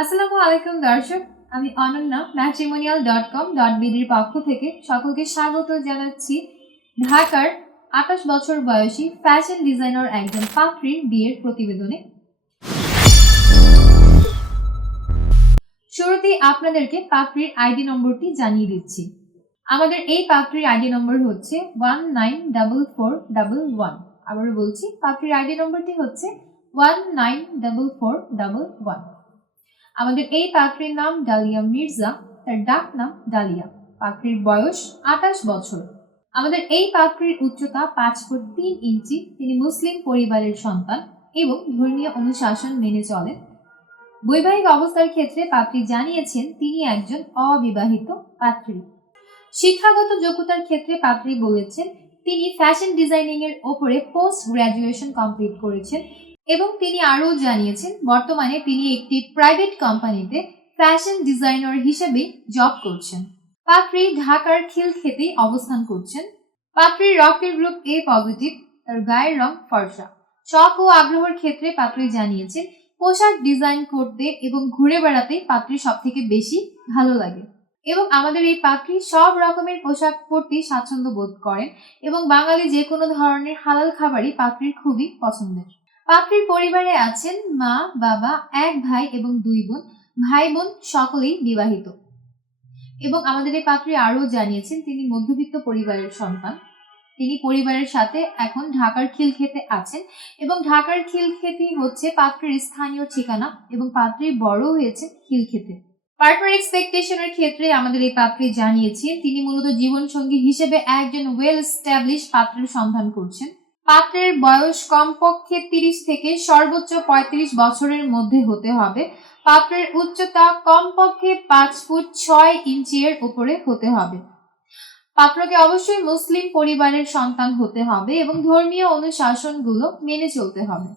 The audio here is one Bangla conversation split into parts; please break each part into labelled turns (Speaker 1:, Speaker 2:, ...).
Speaker 1: আসসালামু আলাইকুম, দর্শক। আমি Ananya matrimonial dot com dot বিডির পক্ষ থেকে সকলকে স্বাগত জানাচ্ছি। ঢাকার আঠাশ বছর বয়সী ফ্যাশন ডিজাইনার একজন পাত্রীর বিয়ের প্রতিবেদনে। শুরুতেই আপনাদেরকে পাত্রীর আইডি নম্বরটি জানিয়ে দিচ্ছি। আমাদের এই পাত্রীর আইডি নম্বর হচ্ছে one nine double four double one. আবারও বলছি, পাত্রীর আইডি নম্বরটি হচ্ছে one nine double four double one. আমাদের এই পাত্রীর নাম ডালিয়া মির্জা, তার ডাক নাম ডালিয়া। পাত্রীর বয়স আঠাশ বছর। আমাদের এই পাত্রীর উচ্চতা পাঁচ ফুট তিন ইঞ্চি। তিনি মুসলিম পরিবারের সন্তান এবং ধর্মীয় অনুশাসন মেনে চলেন। বৈবাহিক অবস্থার ক্ষেত্রে পাত্রী জানিয়েছেন তিনি একজন অবিবাহিত পাত্রী। শিক্ষাগত যোগ্যতার ক্ষেত্রে পাত্রী বলেছেন তিনি ফ্যাশন ডিজাইনিং এর ওপরে পোস্ট গ্রাজুয়েশন কমপ্লিট করেছেন। এবং তিনি আরও জানিয়েছেন, বর্তমানে তিনি একটি প্রাইভেট কোম্পানিতে ফ্যাশন ডিজাইনার হিসেবে জব করছেন। পাত্রী ঢাকার খিলক্ষেতে অবস্থান করছেন। পাত্রীর রক্তের গ্রুপ এ পজিটিভ তার গায়ের রং ফর্সা। শখ ও আগ্রহের ক্ষেত্রে পাত্রী জানিয়েছেন, পোশাক ডিজাইন করতে এবং ঘুরে বেড়াতে পাত্রী সব থেকে বেশি ভালো লাগে। এবং আমাদের এই পাত্রী সব রকমের পোশাক পরতে স্বাচ্ছন্দ্য বোধ করেন এবং বাঙালি যে কোনো ধরনের হালাল খাবারই পাত্রীর খুবই পছন্দের। পাত্রীর পরিবারে আছেন মা, বাবা, এক ভাই এবং দুই বোন। ভাই বোন সকলেই বিবাহিত। এবং আমাদের এই পাত্রী আরও জানিয়েছেন, তিনি মধ্যবিত্ত পরিবারের সন্তান। তিনি পরিবারের সাথে এখন ঢাকার খিলক্ষেতে আছেন এবং ঢাকার খিলক্ষেতি হচ্ছে পাত্রের স্থানীয় ঠিকানা এবং পাত্রী বড় হয়েছে খিলক্ষেতে। পার্টনার এক্সপেকটেশনের ক্ষেত্রে আমাদের এই পাত্রী জানিয়েছেন, তিনি মূলত জীবনসঙ্গী হিসেবে একজন ওয়েল স্ট্যাবলিশ পাত্রের সন্ধান করছেন। পাত্রের বয়স কমপক্ষে তিরিশ থেকে সর্বোচ্চ পঁয়ত্রিশ বছরের মধ্যে হতে হবে। পাত্রের উচ্চতা কমপক্ষে পাঁচ ফুট ছয় ইঞ্চির উপরে হতে হবে। পাত্রকে অবশ্যই মুসলিম পরিবারের সন্তান হতে হবে এবং ধর্মীয় অনুশাসনগুলো মেনে চলতে হবে।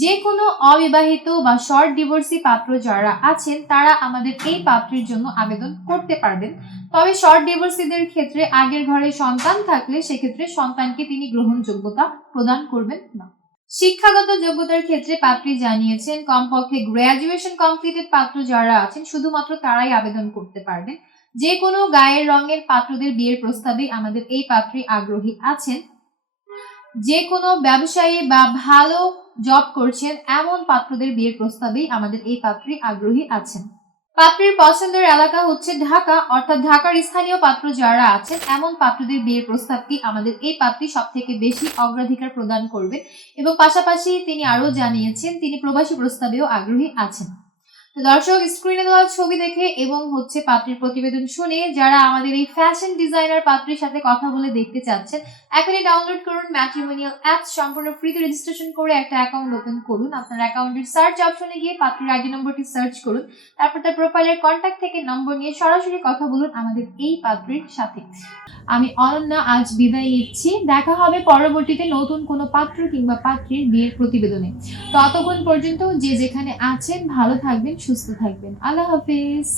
Speaker 1: যে কোনো অবিবাহিত বা শর্ট ডিভোর্সি পাত্র যারা আছেন, তারা আমাদের এই পাত্রের জন্য আবেদন করতে পারবেন। তবে শর্ট ডিভোর্সিদের ক্ষেত্রে আগের ঘরে সন্তান থাকলে সেক্ষেত্রে সন্তানকে তিনি গ্রহণযোগ্যতা প্রদান করবেন না। শিক্ষাগত যোগ্যতার ক্ষেত্রে পাত্রী জানিয়েছেন, কমপক্ষে গ্র্যাজুয়েশন কমপ্লিটেড পাত্র যারা আছেন, শুধুমাত্র তারাই আবেদন করতে পারবেন। যে কোনো গায়ের রঙের পাত্রদের বিয়ের প্রস্তাবে আমাদের এই পাত্রী আগ্রহী আছেন। যে কোনো ব্যবসায়ী বা ভালো জব করছেন এমন পাত্রদের বিয়ের প্রস্তাবেই আমাদের এই পাত্রী আগ্রহী আছেন। পাত্রীর পছন্দের এলাকা হচ্ছে ঢাকা, অর্থাৎ ঢাকার স্থানীয় পাত্র যারা আছেন, এমন পাত্রদের বিয়ের প্রস্তাবটি আমাদের এই পাত্রী সব থেকে বেশি অগ্রাধিকার প্রদান করবে। এবং পাশাপাশি তিনি আরও জানিয়েছেন, তিনি প্রবাসী প্রস্তাবেও আগ্রহী আছেন। দর্শক স্ক্রিনে দেওয়া ছবি দেখে এবং হচ্ছে পাত্রীর প্রতিবেদন শুনে যারা আমাদের এই ফ্যাশন ডিজাইনার পাত্রীর সাথে কথা বলে দেখতে চাচ্ছেন এখনই ডাউনলোড করুন ম্যাট্রিমোনিয়াল অ্যাপস সম্পূর্ণ ফ্রিতে রেজিস্ট্রেশন করে একটা অ্যাকাউন্ট ওপেন করুন। আপনার অ্যাকাউন্টের সার্চ অপশনে গিয়ে পাত্রীর আইডি নম্বরটি সার্চ করুন, তারপর তার প্রোফাইলের কন্ট্যাক্ট থেকে নম্বর নিয়ে সরাসরি কথা বলুন আমাদের এই পাত্রীর সাথে। আমি অনন্যা, আজ বিদায় নিচ্ছি। দেখা হবে পরবর্তীতে নতুন কোনো পাত্র কিংবা পাত্রীর বিয়ের প্রতিবেদনে। ততক্ষণ পর্যন্ত যে যেখানে আছেন ভালো থাকবেন সুস্থ থাকবেন। আল্লাহ হাফিজ।